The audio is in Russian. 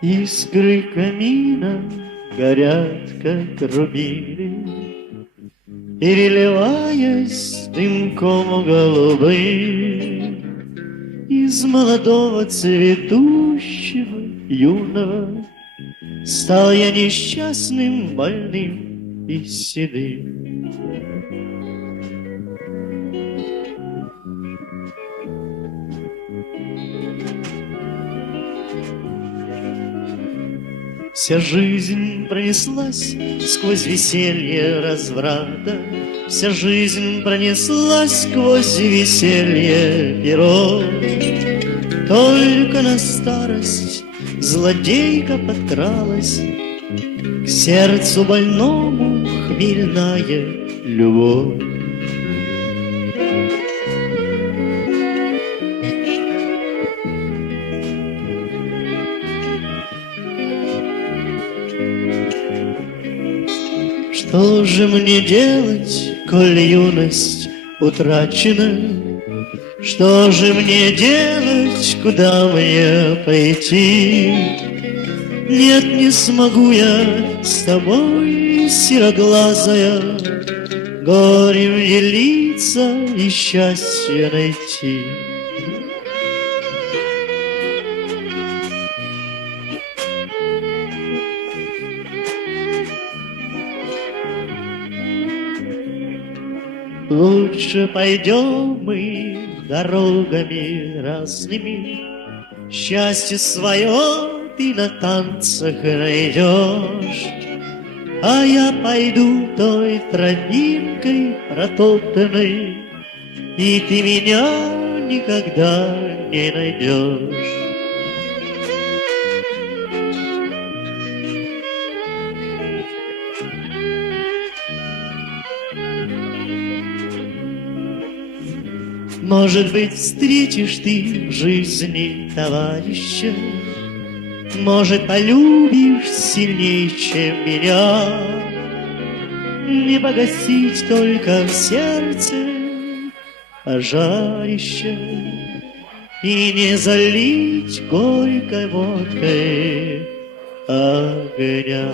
Искры камина горят, как рубины, переливаясь дымком голубым. Из молодого цветущего юного стал я несчастным, больным и седым. Вся жизнь пронеслась сквозь веселье разврата, вся жизнь пронеслась сквозь веселье перо. Только на старость злодейка подкралась к сердцу больному хмельная любовь. Что же мне делать, коль юность утрачена? Что же мне делать, куда мне пойти? Нет, не смогу я с тобой, сероглазая, горем делиться и счастье найти. Лучше пойдем мы дорогами разными, счастье свое ты на танцах найдешь, а я пойду той тропинкой протоптанной, и ты меня никогда не найдешь. Может быть, встретишь ты в жизни товарища, может, полюбишь сильнее, чем меня. Не погасить только в сердце пожарище и не залить горькой водкой огня.